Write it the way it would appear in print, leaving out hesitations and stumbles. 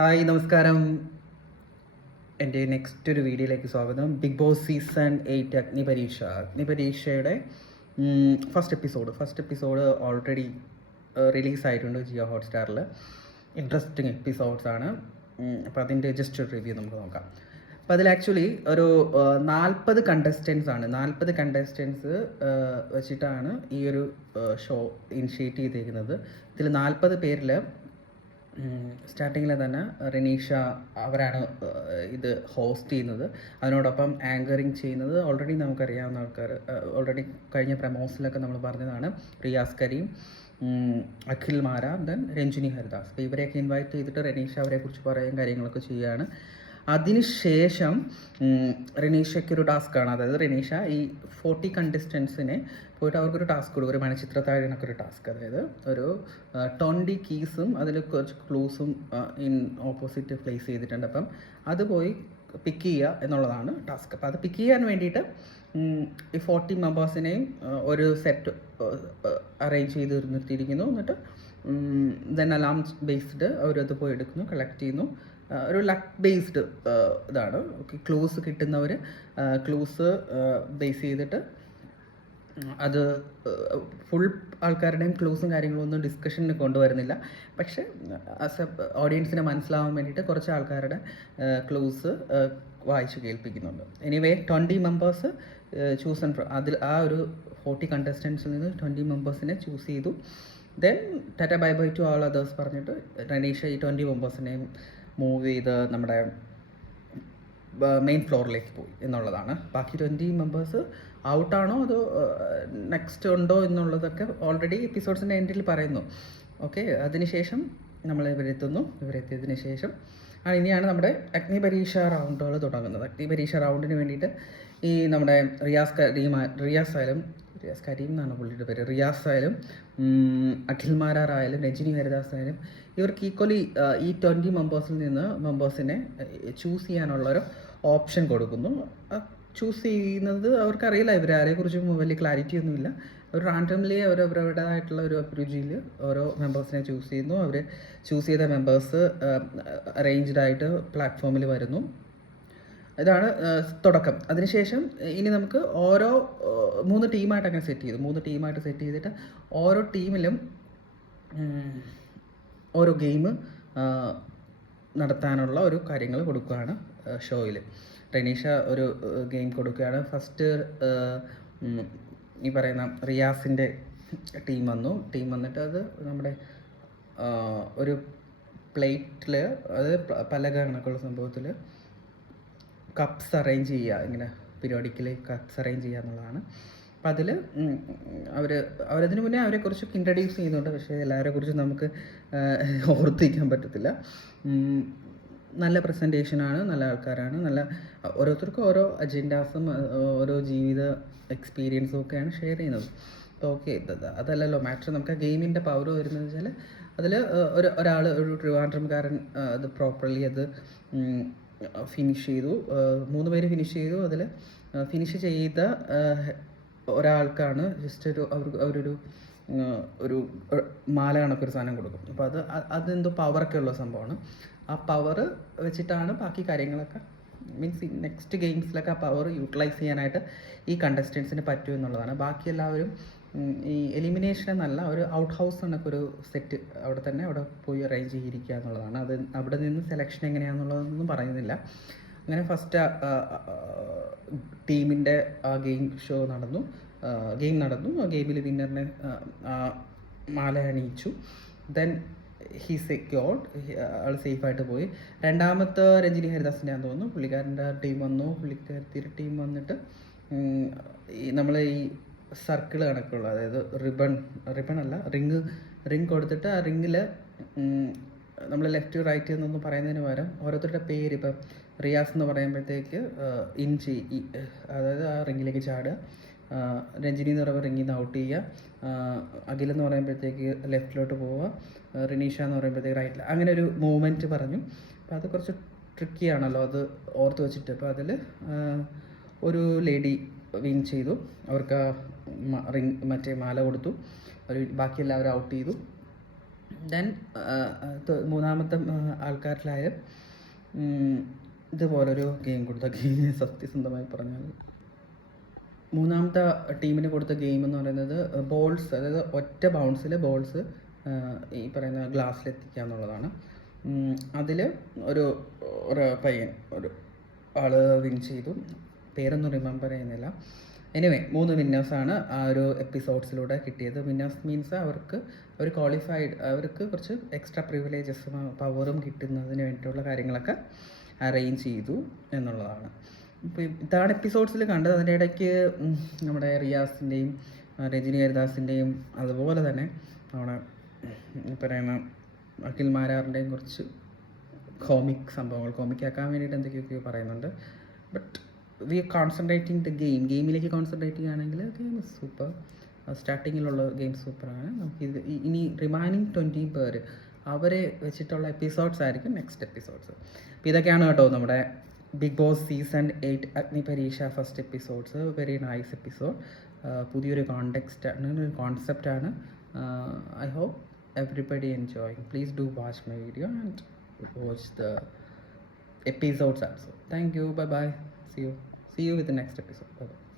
Hi നമസ്കാരം. എൻ്റെ next ഒരു വീഡിയോയിലേക്ക് സ്വാഗതം. ബിഗ് ബോസ് സീസൺ 8 അഗ്നിപരീക്ഷയുടെ ഫസ്റ്റ് എപ്പിസോഡ് ഓൾറെഡി റിലീസായിട്ടുണ്ട് ജിയോ ഹോട്ട്സ്റ്റാറിൽ. ഇൻട്രസ്റ്റിംഗ് എപ്പിസോഡ്സാണ്. അപ്പോൾ അതിൻ്റെ ജസ്റ്റ് ഒരു റിവ്യൂ നമുക്ക് നോക്കാം. അപ്പോൾ അതിൽ ആക്ച്വലി ഒരു 40 കണ്ടസ്റ്റൻസ് വെച്ചിട്ടാണ് ഈ ഒരു ഷോ ഇനിഷ്യേറ്റ് ചെയ്തിരിക്കുന്നത്. ഇതിൽ 40 പേരിൽ സ്റ്റാർട്ടിങ്ങിൽ തന്നെ റെനീഷ അവരാണ് ഇത് ഹോസ്റ്റ് ചെയ്യുന്നത്. അതിനോടൊപ്പം ആങ്കറിങ് ചെയ്യുന്നത് ഓൾറെഡി നമുക്കറിയാവുന്ന ആൾക്കാർ, ഓൾറെഡി കഴിഞ്ഞ പ്രമോസിലൊക്കെ നമ്മൾ പറഞ്ഞതാണ്. റിയാസ് കരീം, അഖിൽ മാര, ദെൻ രഞ്ജിനി ഹരിദാസ്. അപ്പോൾ ഇവരെയൊക്കെ ഇൻവൈറ്റ് ചെയ്തിട്ട് റെനീഷ അവരെക്കുറിച്ച് പറയുകയും കാര്യങ്ങളൊക്കെ ചെയ്യുകയാണ്. അതിനുശേഷം റെനീഷയ്ക്കൊരു ടാസ്ക്കാണ്. അതായത് റെനീഷ ഈ 40 കണ്ടസ്റ്റൻസിനെ പോയിട്ട് അവർക്കൊരു ടാസ്ക് കൊടുക്കും, ഒരു മണിച്ചിത്രത്താഴിനൊക്കെ ഒരു ടാസ്ക്. അതായത് ഒരു 20 കീസും അതിൽ കുറച്ച് ക്ലൂസും ഇൻ ഓപ്പോസിറ്റ് പ്ലേസ് ചെയ്തിട്ടുണ്ട്. അപ്പം അത് പോയി പിക്ക് ചെയ്യുക എന്നുള്ളതാണ് ടാസ്ക്. അപ്പോൾ അത് പിക്ക് ചെയ്യാൻ വേണ്ടിയിട്ട് ഈ 40 മെമ്പേഴ്സിനെയും ഒരു സെറ്റ് അറേഞ്ച് ചെയ്ത് നിർത്തിയിരിക്കുന്നു. എന്നിട്ട് ദെൻ അലാം ബേസ്ഡ് അവരത് പോയി എടുക്കുന്നു, കളക്ട് ചെയ്യുന്നു. ഒരു ലക്ക് ബേസ്ഡ് ഇതാണ്. ഓക്കെ, ക്ലൂസ് കിട്ടുന്നവർ ക്ലൂസ് ബേസ് ചെയ്തിട്ട് അത് ഫുൾ ആൾക്കാരുടെയും ക്ലൂസും കാര്യങ്ങളും ഒന്നും ഡിസ്കഷനിൽ കൊണ്ടുവരുന്നില്ല. പക്ഷേ ആസ് എ ഓഡിയൻസിന് മനസ്സിലാവാൻ വേണ്ടിയിട്ട് കുറച്ച് ആൾക്കാരുടെ ക്ലൂസ് വായിച്ച് കേൾപ്പിക്കുന്നുണ്ട്. എനിവേ 20 മെമ്പേഴ്സ് ചൂസൺ അതിൽ ആ ഒരു 40 കണ്ടസ്റ്റൻസിൽ നിന്ന് 20 മെമ്പേഴ്സിനെ ചൂസ് ചെയ്തു. Then tata bye bye to all others പറഞ്ഞിട്ട് റനീഷ ഈ 20 മെമ്പേഴ്സിനെയും മൂവ് ചെയ്ത് നമ്മുടെ മെയിൻ ഫ്ലോറിലേക്ക് പോയി എന്നുള്ളതാണ്. ബാക്കി 20 മെമ്പേഴ്സ് ഔട്ടാണോ അതോ നെക്സ്റ്റ് ഉണ്ടോ എന്നുള്ളതൊക്കെ ഓൾറെഡി എപ്പിസോഡ്സിൻ്റെ എൻഡിൽ പറയുന്നു. ഓക്കെ, അതിനുശേഷം നമ്മൾ ഇവരെത്തിയതിന് ശേഷം ഇനിയാണ് നമ്മുടെ അഗ്നിപരീക്ഷ റൗണ്ടുകൾ തുടങ്ങുന്നത്. അഗ്നിപരീക്ഷ റൗണ്ടിന് വേണ്ടിയിട്ട് ഈ നമ്മുടെ റിയാസ് കരീം എന്നാണ് പുള്ളിയുടെ പേര്. റിയാസ് ആയാലും അഖിൽ മാരാർ ആയാലും രഞ്ജിനി ഹരിദാസ് ആയാലും ഇവർക്ക് ഈക്വലി ഈ 20 മെമ്പേഴ്സിൽ നിന്ന് മെമ്പേഴ്സിനെ ചൂസ് ചെയ്യാനുള്ളൊരു ഓപ്ഷൻ കൊടുക്കുന്നു. ചൂസ് ചെയ്യുന്നത് അവർക്കറിയില്ല, ഇവരാരെക്കുറിച്ചും വലിയ ക്ലാരിറ്റി ഒന്നുമില്ല. അവർ റാൻഡംലി അവരവരുടേതായിട്ടുള്ള ഒരു അഭിരുചിയിൽ ഓരോ മെമ്പേഴ്സിനെ ചൂസ് ചെയ്യുന്നു. അവർ ചൂസ് ചെയ്ത മെമ്പേഴ്സ് അറേഞ്ച്ഡായിട്ട് പ്ലാറ്റ്ഫോമിൽ വരുന്നു. ഇതാണ് തുടക്കം. അതിനുശേഷം ഇനി നമുക്ക് ഓരോ 3 ടീമായിട്ട് അങ്ങനെ സെറ്റ് ചെയ്തിട്ട് ഓരോ ടീമിലും ഓരോ ഗെയിം നടത്താനുള്ള ഒരു കാര്യങ്ങൾ കൊടുക്കുകയാണ് ഷോയിൽ. റെനീഷ ഒരു ഗെയിം കൊടുക്കുകയാണ്. ഫസ്റ്റ് ഈ പറയുന്ന റിയാസിൻ്റെ ടീം വന്നിട്ട് അത് നമ്മുടെ ഒരു പ്ലേറ്റിൽ, അത് പലക കണക്കുള്ള സംഭവത്തിൽ കപ്സ് അറേഞ്ച് ചെയ്യുക, ഇങ്ങനെ പീരിയോഡിക്കലി കപ്സ് അറേഞ്ച് ചെയ്യുക എന്നുള്ളതാണ്. അപ്പം അതിൽ അവരതിന് മുന്നേ അവരെക്കുറിച്ചൊക്കെ ഇൻട്രൊഡ്യൂസ് ചെയ്യുന്നുണ്ട്. പക്ഷേ എല്ലാവരെക്കുറിച്ചും നമുക്ക് ഓർത്തിരിക്കാൻ പറ്റത്തില്ല. നല്ല പ്രസൻറ്റേഷനാണ്, നല്ല ആൾക്കാരാണ്, നല്ല ഓരോരുത്തർക്കും ഓരോ അജൻഡാസും ഓരോ ജീവിത എക്സ്പീരിയൻസും ഒക്കെയാണ് ഷെയർ ചെയ്യുന്നത്. അപ്പോൾ ഓക്കെ, അതല്ലല്ലോ മാറ്റർ. നമുക്ക് ആ ഗെയിമിൻ്റെ പവർ വരുന്നത് വെച്ചാൽ അതിൽ ഒരാൾ ഒരു ട്രിവാൻഡ്രംകാരൻ അത് പ്രോപ്പർലി അത് ഫിനിഷ് ചെയ്തു. 3 പേര് ഫിനിഷ് ചെയ്തു. അതിൽ ഫിനിഷ് ചെയ്ത ഒരാൾക്കാണ് ജസ്റ്റ് അവരൊരു മാല കണക്കൊരു സാധനം കൊടുക്കും. അപ്പോൾ അതെന്തോ പവറൊക്കെ ഉള്ള സംഭവമാണ്. ആ പവർ വെച്ചിട്ടാണ് ബാക്കി കാര്യങ്ങളൊക്കെ, മീൻസ് നെക്സ്റ്റ് ഗെയിംസിലൊക്കെ ആ പവർ യൂട്ടിലൈസ് ചെയ്യാനായിട്ട് ഈ കണ്ടസ്റ്റൻസിന് പറ്റും എന്നുള്ളതാണ്. ബാക്കി എല്ലാവരും ഈ എലിമിനേഷൻ എന്നല്ല, ഒരു ഔട്ട് ഹൗസ് എന്നൊക്കെ ഒരു സെറ്റ് അവിടെ പോയി അറേഞ്ച് ചെയ്തിരിക്കുക എന്നുള്ളതാണ്. അത് അവിടെ നിന്ന് സെലക്ഷൻ എങ്ങനെയാണെന്നുള്ളതൊന്നും പറയുന്നില്ല. അങ്ങനെ ഫസ്റ്റ് ടീമിൻ്റെ ആ ഗെയിം നടന്നു. ആ ഗെയിമിൽ വിന്നറിനെ മാല അണിയിച്ചു. ദെൻ ഹി സെക്യൂർഡ്, ആൾ സേഫായിട്ട് പോയി. രണ്ടാമത്തെ രഞ്ജിനി ഹരിദാസിൻ്റെ ആണെന്ന് തോന്നുന്നു. പുള്ളിക്കാരൻ്റെ ടീം വന്നു. പുള്ളിക്കാരത്തിയുടെ ടീം വന്നിട്ട് നമ്മൾ ഈ സർക്കിൾ കണക്കുള്ള, അതായത് റിബൺ അല്ല, റിങ് കൊടുത്തിട്ട് ആ റിങ്ങിൽ നമ്മൾ ലെഫ്റ്റ് റൈറ്റ് എന്നൊന്നും പറയുന്നതിന് പകരം ഓരോരുത്തരുടെ പേര്, ഇപ്പം റിയാസ് എന്ന് പറയുമ്പോഴത്തേക്ക് ഇഞ്ചി, അതായത് ആ റിങ്ങിലേക്ക് ചാടുക. രഞ്ജിനി എന്ന് പറയുമ്പോൾ റിങ്ങിൽ നിന്ന് ഔട്ട് ചെയ്യുക. അഖിലെന്ന് പറയുമ്പോഴത്തേക്ക് ലെഫ്റ്റിലോട്ട് പോവുക. റിനീഷ എന്ന് പറയുമ്പോഴത്തേക്ക് റൈറ്റിൽ, അങ്ങനെ ഒരു മൂവ്മെൻറ്റ് പറഞ്ഞു. അപ്പോൾ അത് കുറച്ച് ട്രിക്കിയാണല്ലോ, അത് ഓർത്ത് വെച്ചിട്ട്. അപ്പോൾ അതിൽ ഒരു ലേഡി വിൻ ചെയ്തു. അവർക്ക് മറ്റേ മാല കൊടുത്തു. ബാക്കി എല്ലാവരും ഔട്ട് ചെയ്തു. ദെൻ മൂന്നാമത്തെ ആൾക്കാരിലായ ഇതുപോലൊരു ഗെയിം കൊടുത്ത ഗെയിം സത്യസന്ധമായി പറഞ്ഞാൽ മൂന്നാമത്തെ ടീമിന് കൊടുത്ത ഗെയിം എന്ന് പറയുന്നത് ബോൾസ്, അതായത് ഒറ്റ ബൗൺസിൽ ബോൾസ് ഈ പറയുന്ന ഗ്ലാസ്സിലെത്തിക്കുക എന്നുള്ളതാണ്. അതിൽ ഒരു പയ്യൻ ഒരു ആൾ വിൻ ചെയ്തു, പേരൊന്നും റിമെമ്പർ ചെയ്യുന്നില്ല. എനിവേ 3 വിന്നേഴ്സാണ് ആ ഒരു എപ്പിസോഡ്സിലൂടെ കിട്ടിയത്. വിന്നേഴ്സ് മീൻസ് അവർ ക്വാളിഫൈഡ്, അവർക്ക് കുറച്ച് എക്സ്ട്രാ പ്രിവിലേജസും പവറും കിട്ടുന്നതിന് വേണ്ടിയിട്ടുള്ള കാര്യങ്ങളൊക്കെ അറേഞ്ച് ചെയ്തു എന്നുള്ളതാണ്. ഇപ്പോൾ ഇതാണ് എപ്പിസോഡ്സിൽ കണ്ടത്. അതിൻ്റെ ഇടയ്ക്ക് നമ്മുടെ റിയാസിൻ്റെയും രജനി ഹരിദാസിൻ്റെയും അതുപോലെ തന്നെ നമ്മുടെ പറയുന്ന അഖിൽ മാരാറിൻ്റെയും കുറച്ച് കോമിക് സംഭവങ്ങൾ കോമിക്കാക്കാൻ വേണ്ടിയിട്ട് എന്തൊക്കെയൊക്കെയോ പറയുന്നുണ്ട്. But we are concentrating the ഗെയിമിലേക്ക് കോൺസെൻട്രേറ്റ് ചെയ്യുകയാണെങ്കിൽ ഗെയിം സൂപ്പർ. സ്റ്റാർട്ടിങ്ങിലുള്ള ഗെയിം സൂപ്പറാണ്. നമുക്കിത് ഇനി റിമൈനിങ് 20 പേര് അവരെ വെച്ചിട്ടുള്ള എപ്പിസോഡ്സ് ആയിരിക്കും നെക്സ്റ്റ് എപ്പിസോഡ്സ്. അപ്പോൾ ഇതൊക്കെയാണ് കേട്ടോ നമ്മുടെ ബിഗ് ബോസ് സീസൺ 8 അഗ്നിപരീക്ഷ first episodes. Very nice episode. പുതിയൊരു കോൺസെപ്റ്റാണ്. I hope everybody enjoying. Please do watch my video and watch the episodes also. Thank you. Bye bye. See you with the next episode. Bye bye.